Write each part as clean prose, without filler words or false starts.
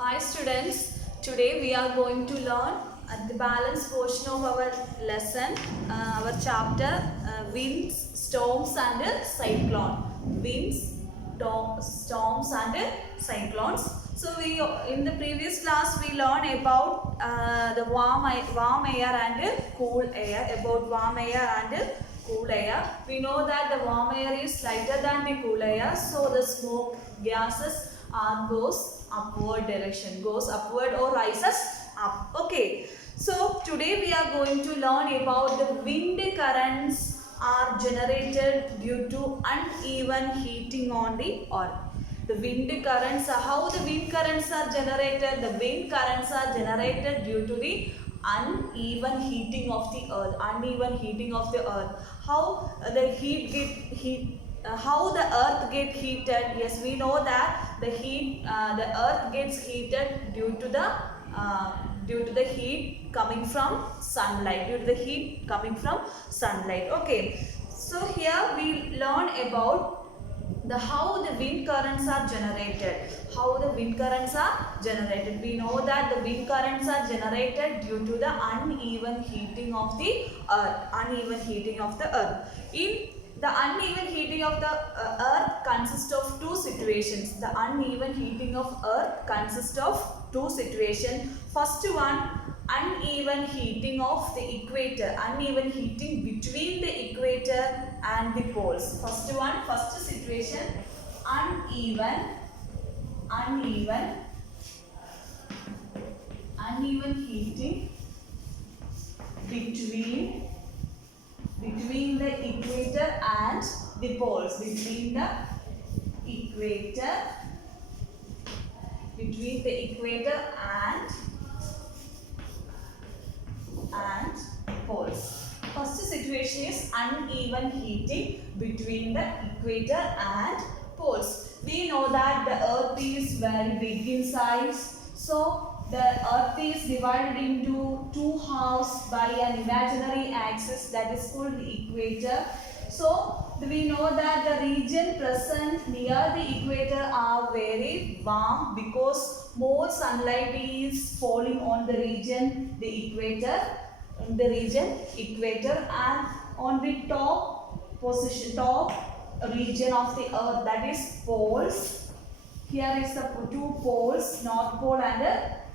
Hi students, today we are going to learn at the balance portion of our lesson, our chapter winds, storms and cyclone. Winds, storms and cyclones. So we in the previous class we learned about the warm air and cool air, about warm air and cool air. We know that the warm air is lighter than the cool air, so the smoke gases goes upward direction, goes upward or rises up. Okay, so today we are going to learn about the wind currents are generated due to uneven heating on the earth. The wind currents are how the wind currents are generated. The wind currents are generated due to the uneven heating of the earth. Uneven heating of the earth. How the how the earth get heated? Yes, we know that the earth gets heated due to the heat coming from sunlight. Due to the heat coming from sunlight. Okay, so here we learn about how the wind currents are generated. How the wind currents are generated. We know that the wind currents are generated due to the uneven heating of the earth. Uneven heating of the earth. In the uneven heating of the earth consists of two situations. The uneven heating of earth consists of two situations. First one, uneven heating of the equator. Uneven heating between the equator and the poles. First situation, uneven heating between the equator and the poles. Between the equator and poles. First situation is uneven heating between the equator and poles. We know that the earth is very big in size. So the earth is divided into two halves by an imaginary axis that is called the equator. So we know that the region present near the equator are very warm because more sunlight is falling on the region, the equator, and on the top region of the earth, that is poles. Here is the two poles, North Pole and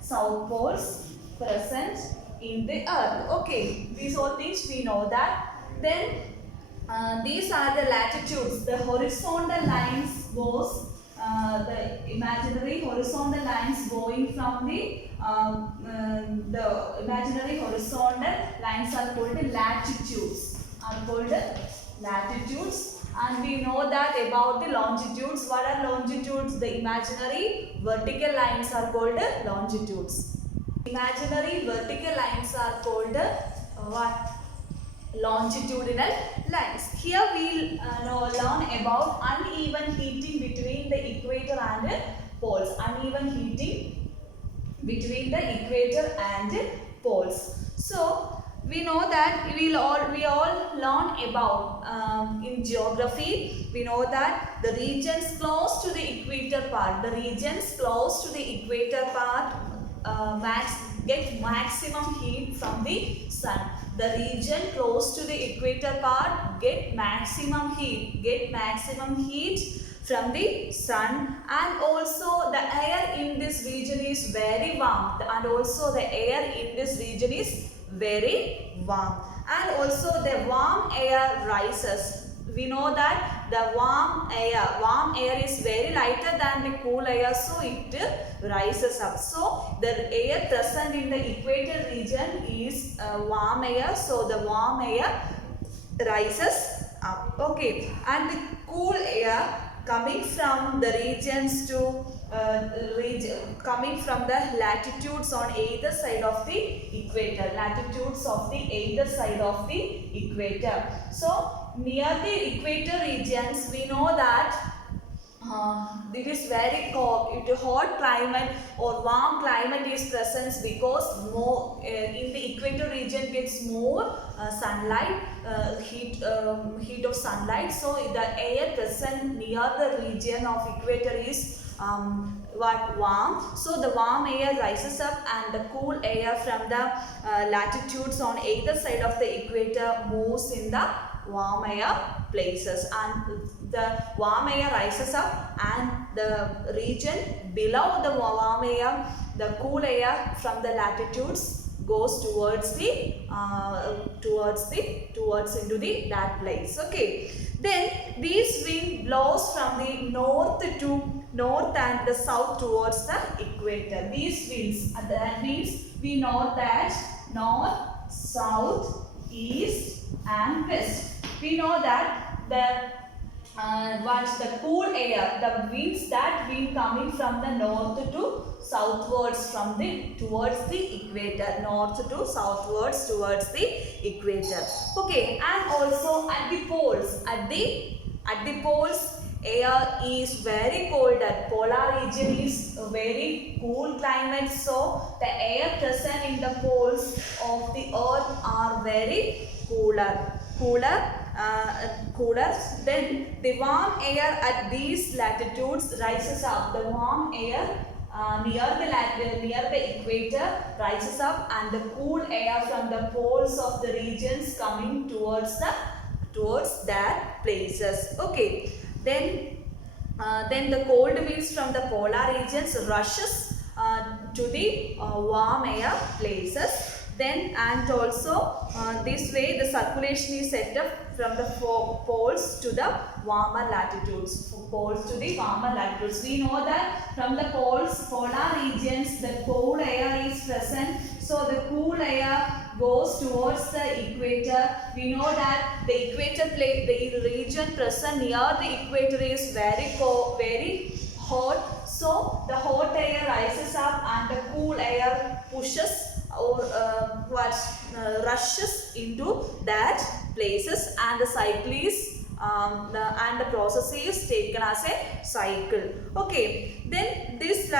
South Poles present in the earth. Okay, these all things we know that. Then these are the latitudes. The horizontal lines goes the imaginary horizontal lines going from the imaginary horizontal lines are called latitudes. And we know that about the longitudes. What are longitudes? The imaginary vertical lines are called longitudes. Imaginary vertical lines are called what? Longitudinal lines. Here we learn about uneven heating between the equator and poles. Uneven heating between the equator and poles. So we know that we all learn about in geography. We know that the regions close to the equator part. Get maximum heat from the sun. The region close to the equator part get maximum heat from the sun, and also the air in this region is very warm, and also the air in this region is very warm, and also the warm air rises. We know that the warm air is very lighter than the cool air, so it rises up. So the air present in the equator region is warm air, so the warm air rises up. Okay, and the cool air coming from the regions to coming from the latitudes on either side of the equator. So near the equator regions, we know that it is very cold, hot climate or warm climate is present because more in the equator region gets more sunlight, heat of sunlight. So the air present near the region of equator is warm. So the warm air rises up and the cool air from the latitudes on either side of the equator moves in the warm air places, and the warm air rises up and the region below the warm air, the cool air from the latitudes goes towards into the that place. Okay, then this wind blows from the north and the south towards the equator. These winds, that means we know that north, south, east and west. We know that the cool air, the winds that wind coming from the north to southwards towards the equator, north to southwards towards the equator. Okay, and also at the poles, air is very cold. At polar region is a very cool climate, so the air present in the poles of the earth are very cooler. Then the warm air at these latitudes rises up. The warm air near the equator rises up, and the cool air from the poles of the regions coming towards that places. Okay, then the cold winds from the polar regions rushes to the warm air places. Then and also this way the circulation is set up from the poles to the warmer latitudes. Poles to the warmer latitudes. We know that from the polar regions, the cold air is present. So the cool air goes towards the equator. We know that the equator the region present near the equator is very hot. So the hot air rises up and the cool air pushes or rushes into that places, and the cycle is and the process is taken as a cycle. Okay, then these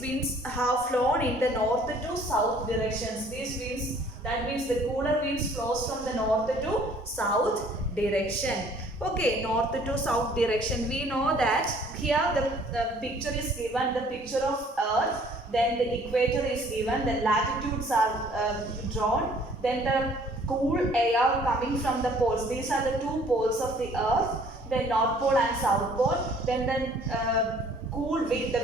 winds have flown in the north to south directions. These winds, that means the cooler winds flows from the north to south direction. Okay, north to south direction. We know that here the picture is given, the picture of earth. Then the equator is given, the latitudes are drawn, then the cool air coming from the poles. These are the two poles of the earth, the north pole and south pole. Then the cool wind, the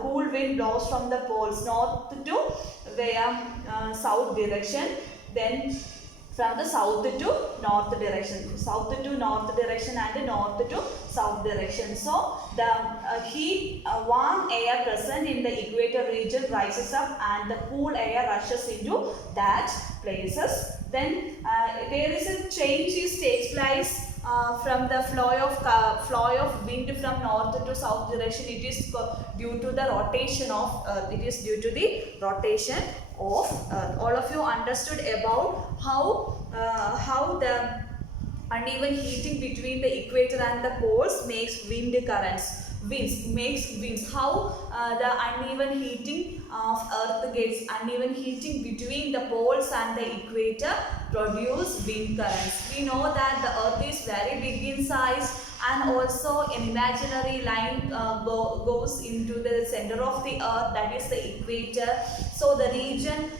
cool wind blows from the poles north to where south direction. Then from the south to north direction, and north to south direction. So the warm air present in the equator region rises up and the cool air rushes into that places. Then there is a change takes place from the flow of wind from north to south direction. It is due to the rotation of Earth. All of you understood about how the uneven heating between the equator and the poles makes winds. How the uneven heating of Earth gets uneven heating between the poles and the equator produce wind currents. We know that the Earth is very big in size, and also an imaginary line goes into the center of the Earth, that is the equator. So the region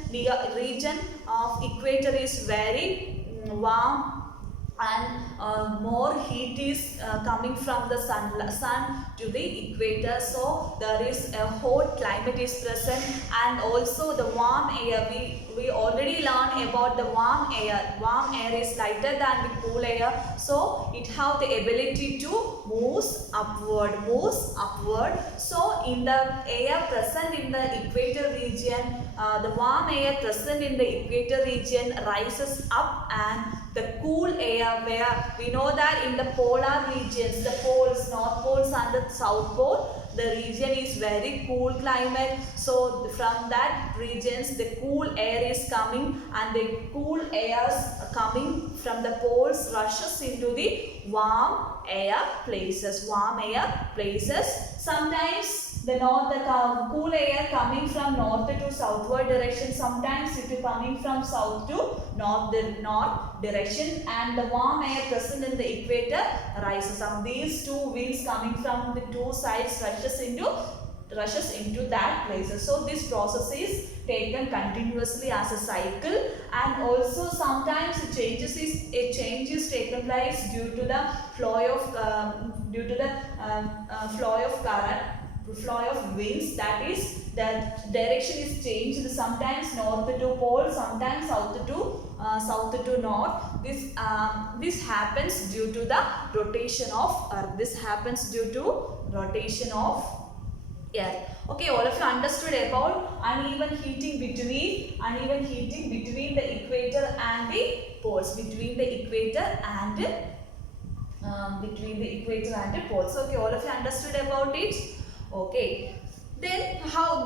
of equator is very warm, and more heat is coming from the sun to the equator. So there is a hot climate is present, and also the warm air. We already learned about the warm air. Warm air is lighter than the cool air, so it have the ability to moves upward. So in the air present in the equator region, the warm air present in the equator region rises up, and the cool air, where we know that in the polar regions, the poles, north poles and the south pole, the region is very cool climate. So from that regions, the cool air is coming, and the cool airs coming from the poles rushes into the warm air places. Sometimes the cool air coming from north to southward direction. Sometimes it is coming from south to north direction, and the warm air present in the equator rises up. These two winds coming from the two sides rushes into that places. So this process is taken continuously as a cycle, and also sometimes a change is taken place due to the flow of winds. That is, the direction is changed, sometimes north to pole, sometimes south to north. This happens due to the rotation of earth. This happens due to rotation of earth. Okay, all of you understood about uneven heating between the equator and the poles, between the equator and the poles. Okay, all of you understood about it. Okay, then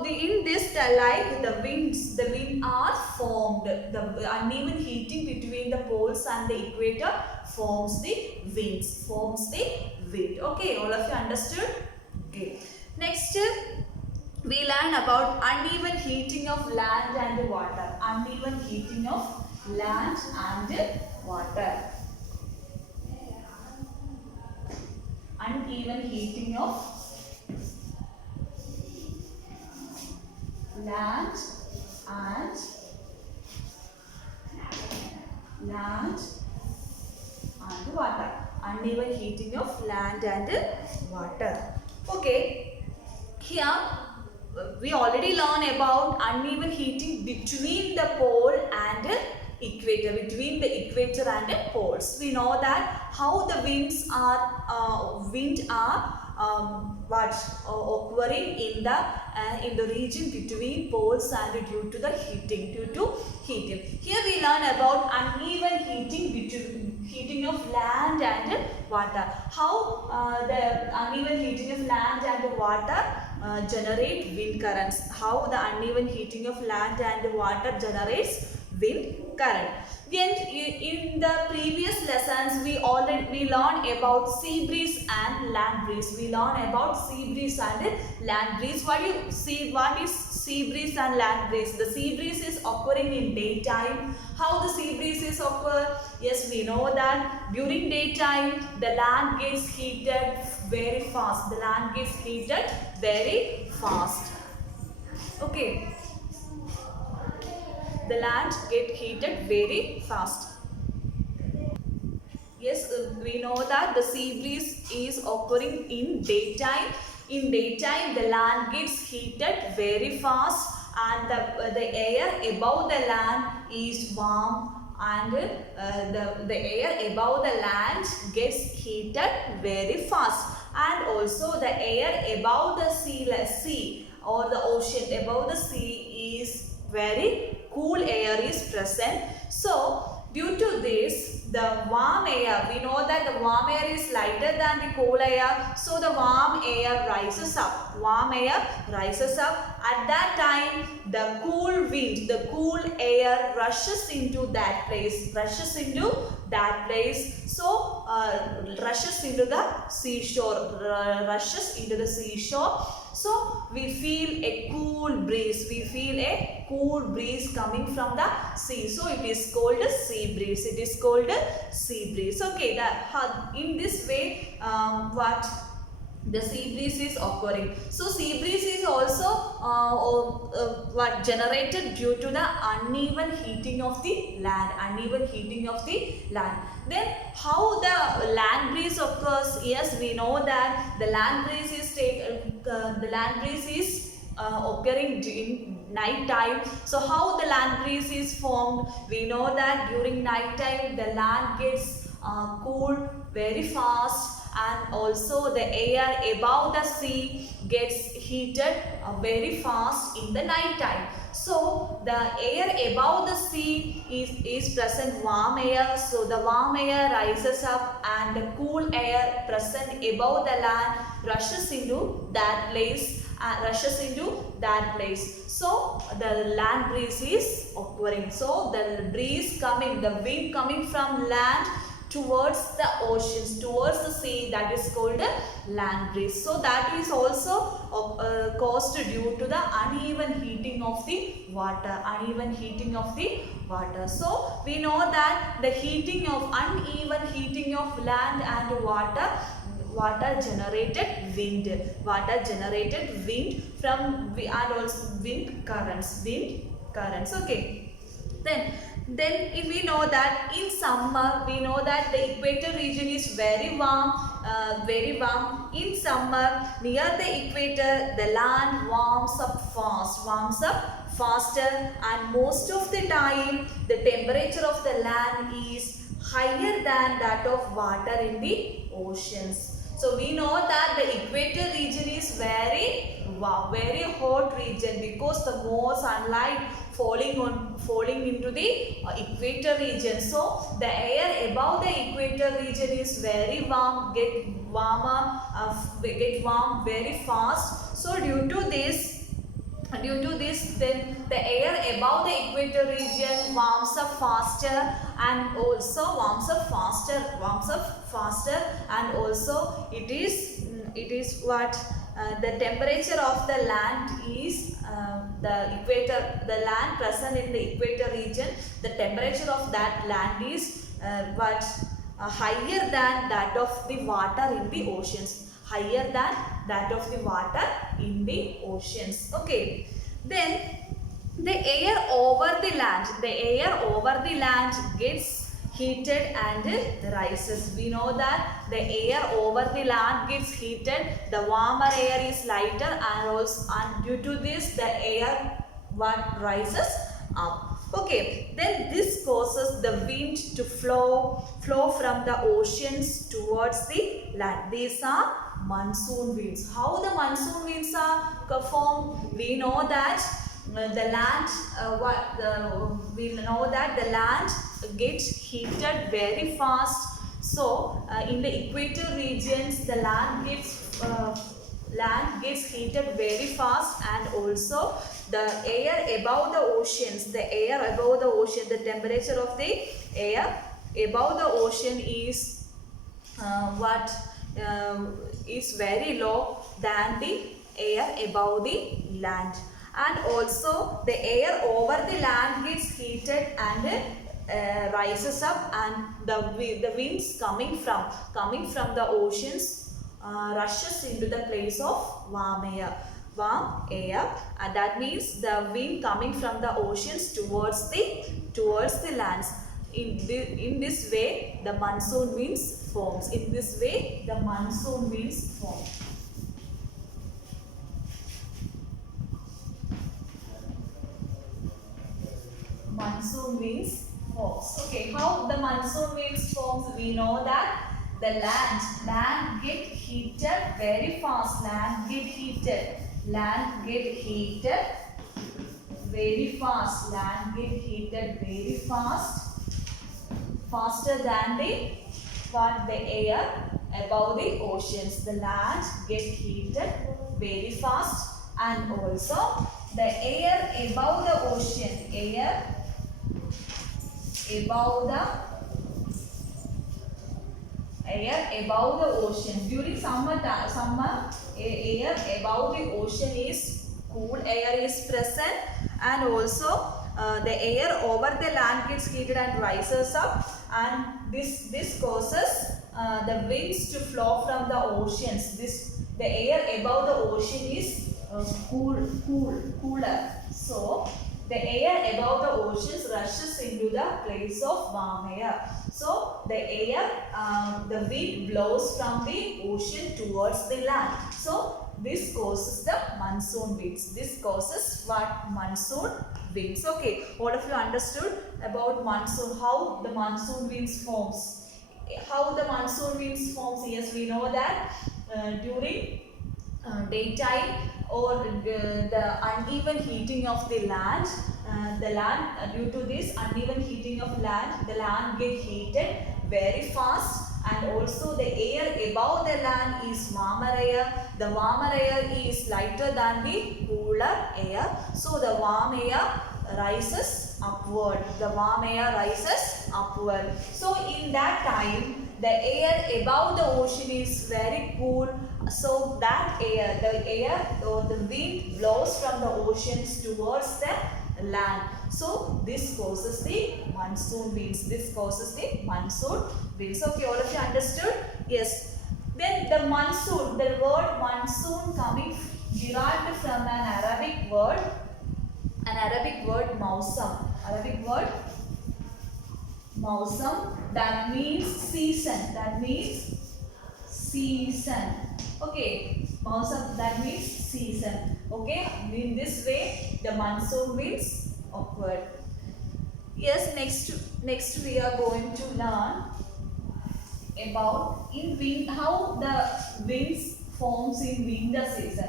in this like the winds are formed. The uneven heating between the poles and the equator forms the wind. Okay, all of you understood. Okay, next we learn about uneven heating of land and water. Uneven heating of land and water. Uneven heating of land and water. Uneven heating of land and water. Okay, here we already learned about uneven heating between the pole and equator, between the equator and the poles. We know that how the winds are occurring in the region between poles and due to heating. Here we learn about uneven heating of land and water. How the uneven heating of land and water generate wind currents. How the uneven heating of land and water generates wind current. Then in the previous lessons we learned about sea breeze and land breeze. We learned about sea breeze and land breeze. What is sea breeze and land breeze? The sea breeze is occurring in daytime. How the sea breeze is occur? Yes, we know that during daytime the land gets heated very fast. The land gets heated very fast. Okay. The land get heated very fast. Yes, we know that the sea breeze is occurring in daytime. In daytime, the land gets heated very fast, and the air above the land is warm, and the air above the land gets heated very fast. And also the air above the sea or the ocean above the sea is very cool air is present. So due to this, the warm air, we know that the warm air is lighter than the cool air, so the warm air rises up. Warm air rises up. At that time, the cool wind, the cool air rushes into that place. So rushes into the seashore. So we feel a cool breeze. We feel a cool breeze coming from the sea. So it is called a sea breeze. It is called a sea breeze. Okay, in this way, the sea breeze is occurring. So sea breeze is also generated due to the uneven heating of the land. Then how the land breeze occurs? Yes, we know that the land breeze is occurring in night time. So how the land breeze is formed? We know that during night time the land gets cooled very fast, and also the air above the sea gets heated very fast in the night time. So the air above the sea is present warm air. So the warm air rises up, and the cool air present above the land rushes into that place. So the land breeze is occurring. So the wind coming from land towards the oceans, towards the sea, that is called land breeze. So that is also caused due to the uneven heating of the water, uneven heating of the water. So we know that the heating of uneven heating of land and water generated wind from and also wind currents, okay. Then if we know that in summer, we know that the equator region is very warm. In summer, near the equator, the land warms up faster, and most of the time the temperature of the land is higher than that of water in the oceans. So we know that the equator region is very hot region, because the more sunlight falling into the equator region. So the air above the equator region is very warm, get warm very fast. So due to this, then the air above the equator region warms up faster, and also warms up faster, and also it is what the temperature of the land is the land present in the equator region, the temperature of that land is higher than that of the water in the oceans, okay. Then the air over the land gets heated and rises. We know that the air over the land gets heated, the warmer air is lighter, and due to this the air rises up, okay. Then this causes the wind to flow from the oceans towards the land. These are monsoon winds. How the monsoon winds are formed? We know that the land gets heated very fast. So in the equator regions, the land gets heated very fast, and also the air above the oceans, the temperature of the air above the ocean is is very low than the air above the land. And also the air over the land gets heated and rises up, and the winds coming from the oceans rushes into the place of warm air, and that means the wind coming from the oceans towards the lands. In this way the monsoon winds forms. Monsoon winds forms. Okay, how the monsoon winds forms? We know that the land get heated very fast. Land get heated very fast. Faster than the air above the oceans. The land get heated very fast, and also the air above the ocean, during summer air above the ocean is cool air is present, and also the air over the land gets heated and rises up, and this causes the winds to flow from the oceans. The air above the ocean is cooler. So the air above the oceans rushes into the place of warm air. So the wind blows from the ocean towards the land. So this causes the monsoon winds. This causes what? Monsoon winds. Okay, all of you understood about monsoon, how the monsoon winds forms. Yes, we know that during daytime, or the uneven heating of the land, due to this uneven heating of land, the land get heated very fast, and also the air above the land is warmer air. The warmer air is lighter than the cooler air. So the warm air rises upward. The warm air rises upward. So in that time, the air above the ocean is very cool. So that air, or the wind blows from the oceans towards the land. So this causes the monsoon winds. This causes the monsoon winds. Okay, all of you understood? Yes. Then the monsoon, the word monsoon coming derived from an Arabic word mausam. Arabic word mausam, that means season. That means season. Okay, mausam, that means season. Okay, in this way the monsoon winds occurred. Yes, next we are going to learn about how the winds forms in winter season.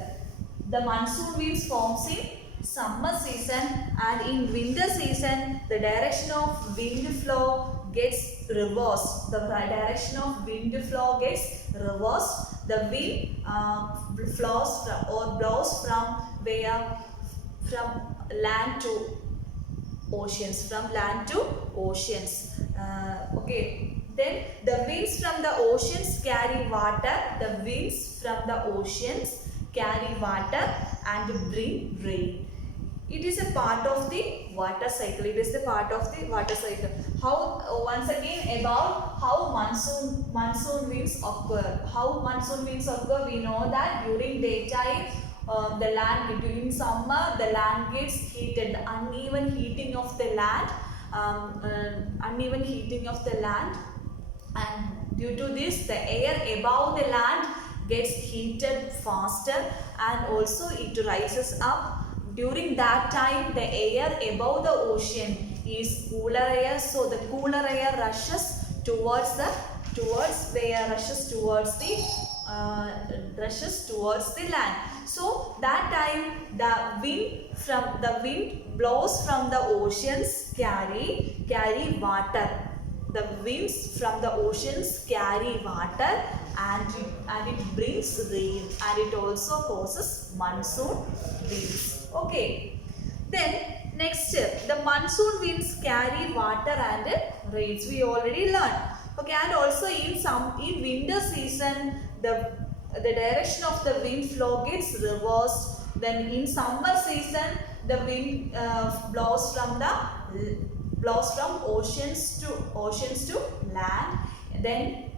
The monsoon winds forms in summer season, and in winter season the direction of wind flow gets reversed. The direction of wind flow gets reversed. The wind blows from where? From land to oceans. From land to oceans. Okay. Then the winds from the oceans carry water. The winds from the oceans carry water and bring rain. It is a part of the water cycle. It is the part of the water cycle. How, once again, about how monsoon winds occur. How monsoon winds occur? We know that during daytime, the land, during summer, the land gets heated. The uneven heating of the land. And due to this, the air above the land gets heated faster, and also it rises up. During that time, the air above the ocean is cooler air, so the cooler air rushes towards the land. So that time the wind blows from the oceans carry water. The winds from the oceans carry water, and it brings rain, and it also causes monsoon winds. Okay. Then next step, the monsoon winds carry water and rains. We already learned. Okay, and also in winter season the direction of the wind flow gets reversed. Then in summer season the wind blows from oceans to land. Then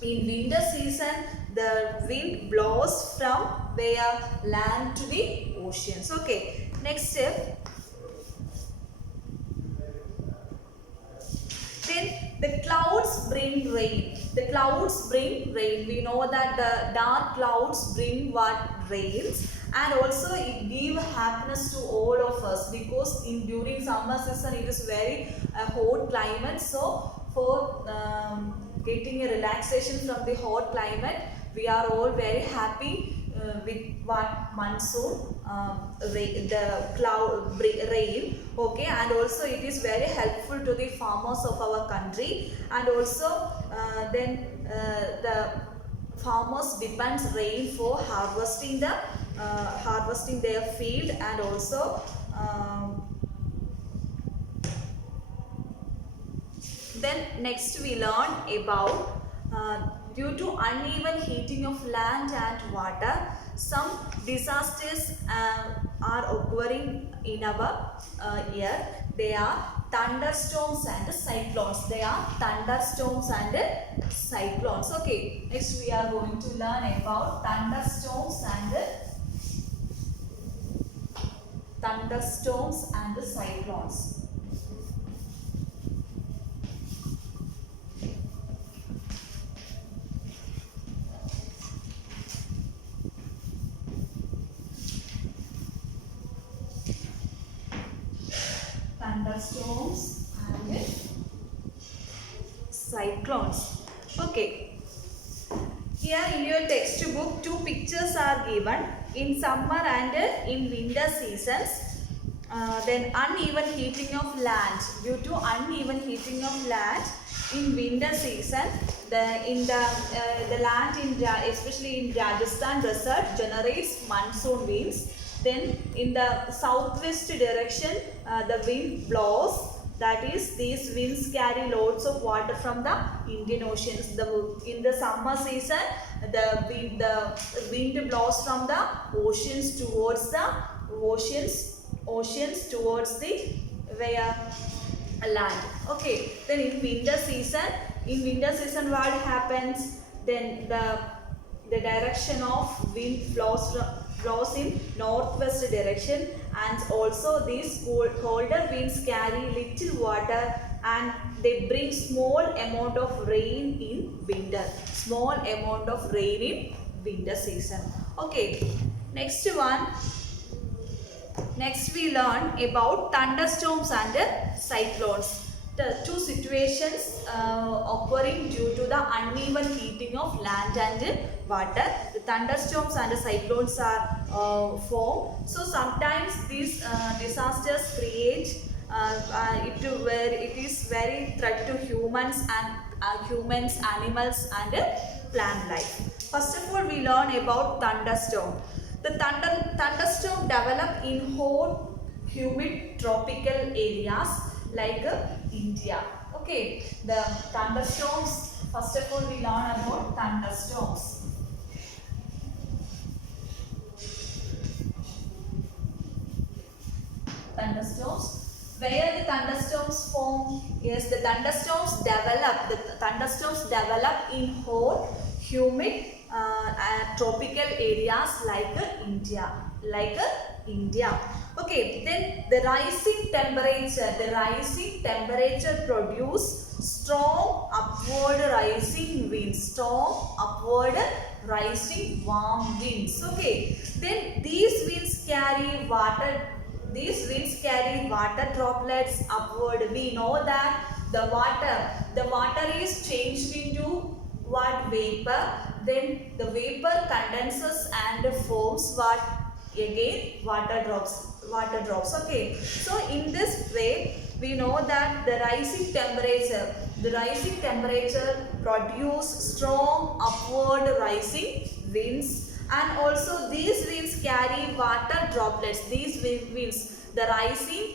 in winter season the wind blows from where? Land to the oceans. Okay, next step. Then the clouds bring rain. The clouds bring rain. We know that the dark clouds bring what? Rains. And also it gives happiness to all of us, because during summer season it is very hot climate. So for getting a relaxation from the hot climate, we are all very happy with what? Monsoon, the cloud rain. Okay, and also it is very helpful to the farmers of our country, and also then the farmers depends rain for harvesting their field, and also then next we learn about due to uneven heating of land and water, some disasters are occurring in our year. They are thunderstorms and cyclones. Okay, next we are going to learn about thunderstorms and cyclones. Thunderstorms and cyclones. Okay. Here in your textbook, two pictures are given in summer and in winter seasons. Then uneven heating of land. Due to uneven heating of land in winter season, the land especially in Rajasthan desert generates monsoon winds. Then in the southwest direction, the wind blows. That is, these winds carry loads of water from the Indian Oceans. In the summer season, the wind blows from the oceans towards the oceans towards the where land. Okay. Then in winter season, what happens? Then the direction of wind blows in northwest direction, and also these colder winds carry little water and they bring small amount of rain in winter. Small amount of rain in winter season. Okay. Next we learn about thunderstorms and cyclones. The two situations occurring due to the uneven heating of land and water. The thunderstorms and the cyclones are formed. So sometimes these disasters create it is very threat to humans, animals and plant life. First of all, we learn about thunderstorm. The thunderstorm develop in hot, humid tropical areas like India. Okay, the thunderstorms. First of all, we learn about thunderstorms. Where the thunderstorms form? Yes, the thunderstorms develop in hot, humid tropical areas like India. Okay, then the rising temperature produce strong upward rising warm winds. Okay, then these winds carry water droplets upward. We know that the water is changed into what? Vapor. Then the vapor condenses and forms what? Again water drops. Okay, so in this way we know that the rising temperature produce strong upward rising winds, and also these winds carry water droplets. These winds, the rising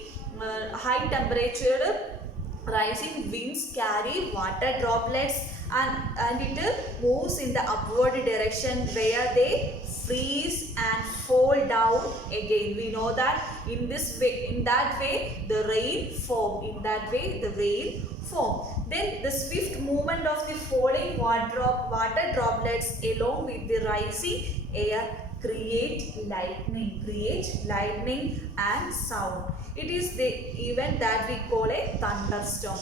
high temperature rising winds carry water droplets, and it moves in the upward direction where they freeze and fall down again. We know that in that way the rain form. Then the swift movement of the falling water droplets along with the rising air create lightning and sound. It is the event that we call a thunderstorm.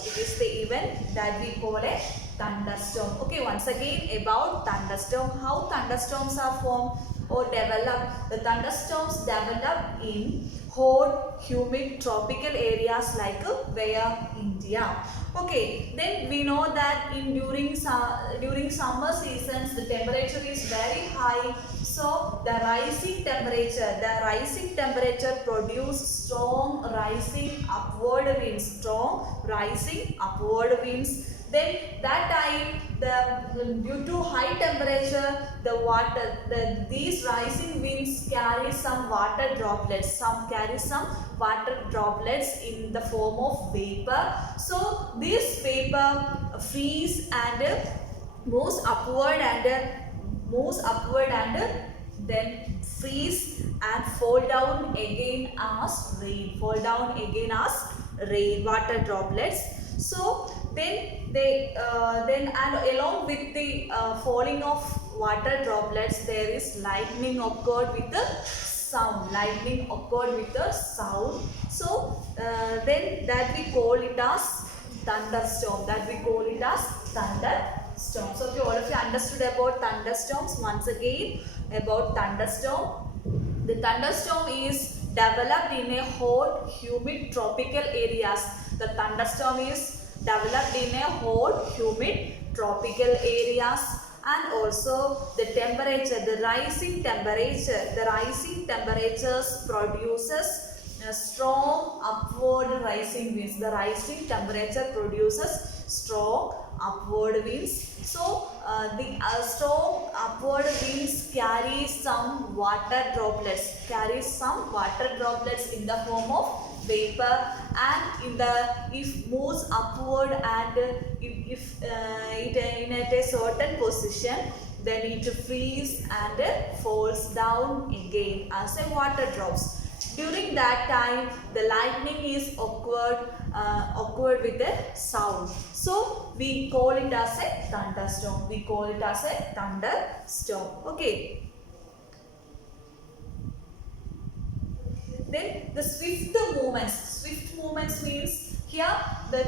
Okay, once again about thunderstorm. How thunderstorms are formed or develop? The thunderstorms develop in hot, humid tropical areas like where? India. Okay, then we know that during summer seasons the temperature is very high. So the rising temperature produce strong rising upward winds. Then that time, due to high temperature, these rising winds carry some water droplets. In the form of vapor. So this vapor freeze and moves upward and then freeze and fall down again as rain. Water droplets. So then along with the falling of water droplets, there is lightning occurred with the sound. So then that we call it as thunderstorm. So okay, all of you understood about thunderstorms. Once again about thunderstorm. The thunderstorm is developed in a hot, humid tropical areas. The thunderstorm is developed in a hot, humid tropical areas, and also the rising temperatures produces strong upward rising winds. The rising temperature produces strong upward winds. So the strong upward winds carry some water droplets, in the form of vapor, and if moves upward, and if it in at a certain position, then it freezes and falls down again as a water drops. During that time, the lightning is occurred with a sound. So we call it as a thunderstorm. Okay. Then the swift movements. Swift movements means here the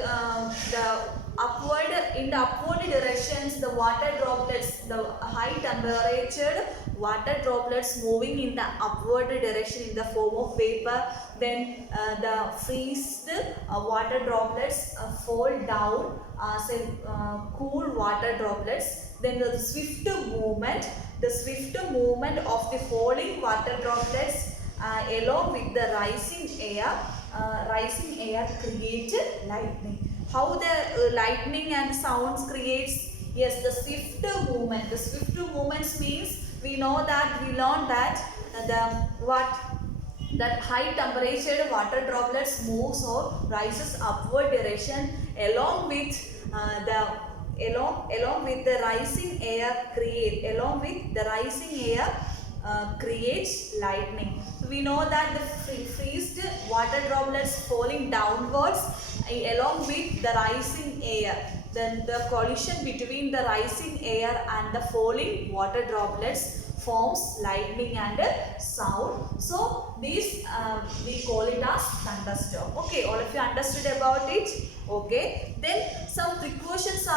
upward, in the upward directions, the water droplets, the high temperature water droplets moving in the upward direction in the form of vapor. Then the freezed water droplets fall down as a cool water droplets. Then the swift movement of the falling water droplets along with the rising air created lightning. How the lightning and sounds creates? Yes, the swift movement. The swift movements means we learned that that high temperature water droplets moves or rises upward direction along with the rising air creates lightning. So we know that the freezed water droplets falling downwards along with the rising air. Then the collision between the rising air and the falling water droplets forms lightning and sound. So these we call it as thunderstorm. Okay, all of you understood about it? Okay. Then some precautions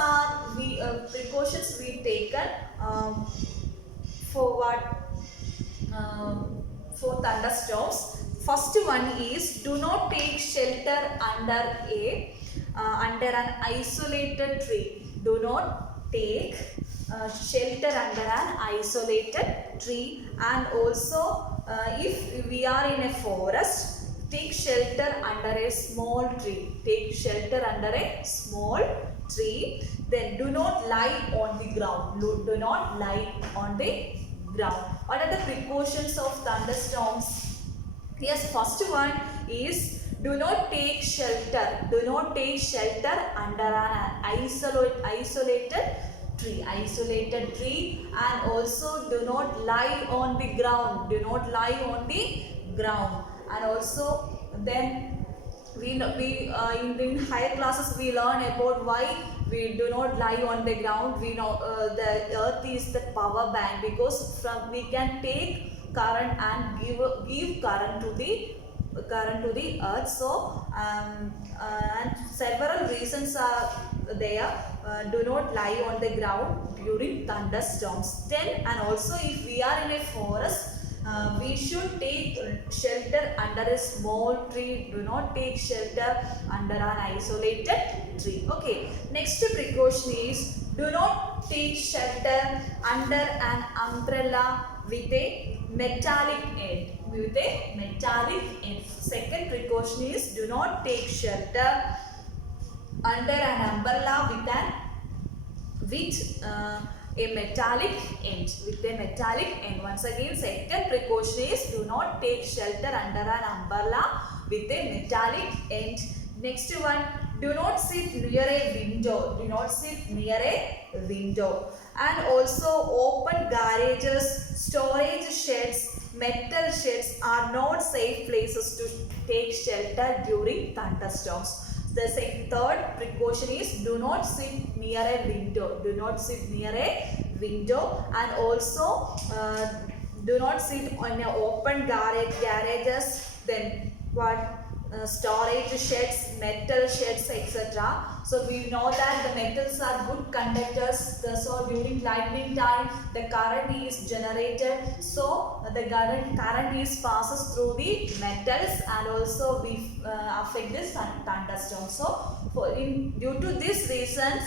we taken for what? For thunderstorms. First one is, do not take shelter under an isolated tree. Do not take shelter under an isolated tree. And also if we are in a forest, take shelter under a small tree. Then do not lie on the ground. What are the precautions of thunderstorms? Yes, first one is, do not take shelter under an isolated tree, and also do not lie on the ground. And also then in higher classes we learn about why we do not lie on the ground. We know the earth is the power bank, because we can take current and give current to the earth. So and several reasons are there. Do not lie on the ground during thunderstorms. Then, and also if we are in a forest, we should take shelter under a small tree. Do not take shelter under an isolated tree. Okay. Next precaution is, do not take shelter under an umbrella with a metallic end. Second precaution is, do not take shelter under an umbrella with a metallic end. Once again, second precaution is, do not take shelter under an umbrella with a metallic end. Next one, do not sit near a window. And also open garages, storage sheds, metal sheds are not safe places to take shelter during thunderstorms. The third precaution is, do not sit near a window. And also do not sit on an open garages. Then what? Storage sheds, metal sheds, etc. So we know that the metals are good conductors. So during lightning time, the current is generated. So the current is passes through the metals, and also we affect this thunderstorm. So due to these reasons,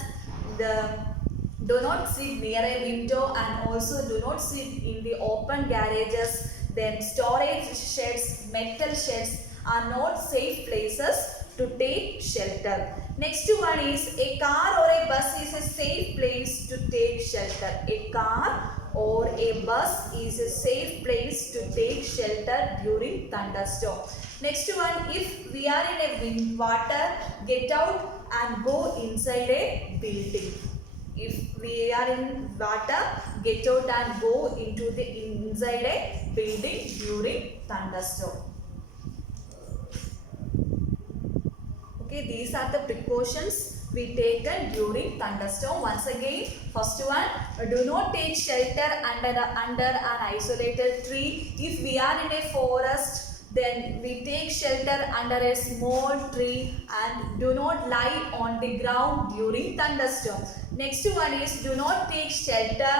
do not sit near a window, and also do not sit in the open garages. Then storage sheds, metal sheds are not safe places to take shelter. Next one is a car or a bus is a safe place to take shelter. A car or a bus is a safe place to take shelter during thunderstorm. Next one, if we are in a wind water, get out and go inside a building. If we are in water, get out and go into the inside a building during thunderstorm. Okay, these are the precautions we taken during thunderstorm. Once again, first one, do not take shelter under an isolated tree. If we are in a forest, then we take shelter under a small tree and do not lie on the ground during thunderstorm. Next one is, do not take shelter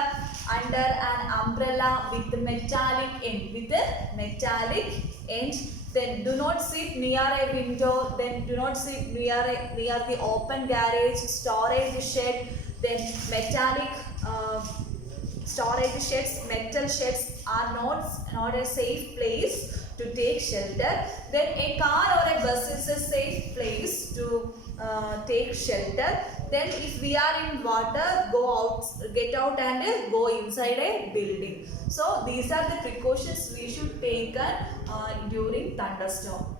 under an umbrella with metallic end. With a metallic end. Then do not sit near a window. Then do not sit near the open garage, storage shed. Then metallic storage sheds, metal sheds are not a safe place to take shelter. Then a car or a bus is a safe place to take shelter. Then if we are in water, go out, get out and go inside a building. So these are the precautions we should take during thunderstorm.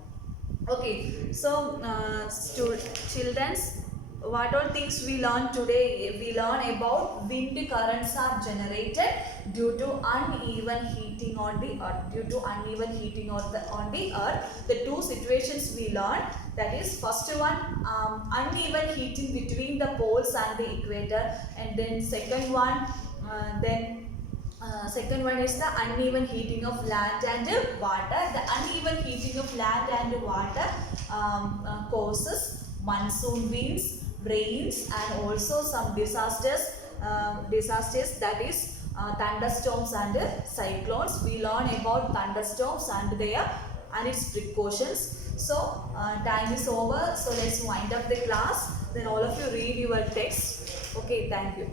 Okay, so children's, what all things we learn today? We learn about wind currents are generated due to uneven heating on the earth. Due to uneven heating on the earth, the two situations we learned, that is first one, uneven heating between the poles and the equator, and then second one, second one is the uneven heating of land and water. The uneven heating of land and water causes monsoon winds, rains, and also some disasters, that is thunderstorms and cyclones. We learn about thunderstorms and its precautions. So time is over. So let's wind up the class. Then all of you read your text. Okay, thank you.